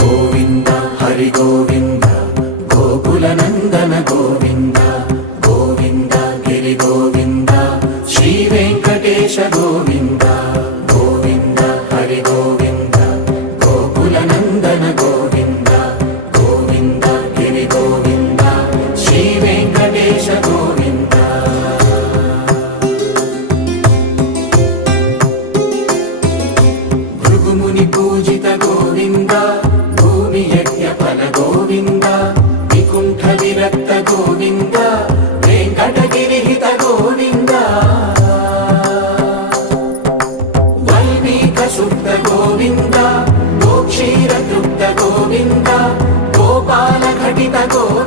గోవింద హరి గోవింద గోకుల నందన గోవింద గోవింద గిరి గోవింద శ్రీ వెంకటేశ గోవింద గోవింద హరి గోవింద గోకుల నందన గోవింద గోవింద గిరి గోవింద శ్రీ వెంకటేశ గోవింద. భృగుముని పూజిత గోవింద భూమి యజ్ఞ ఫల గోవింద వికుంఠ విరక్త గోవింద వెంకటగిరిహిత గోవింద వల్మీక శుద్ధ గోవింద గోక్షీర తృప్త గోవింద గోపాల ఘటిత గోవింద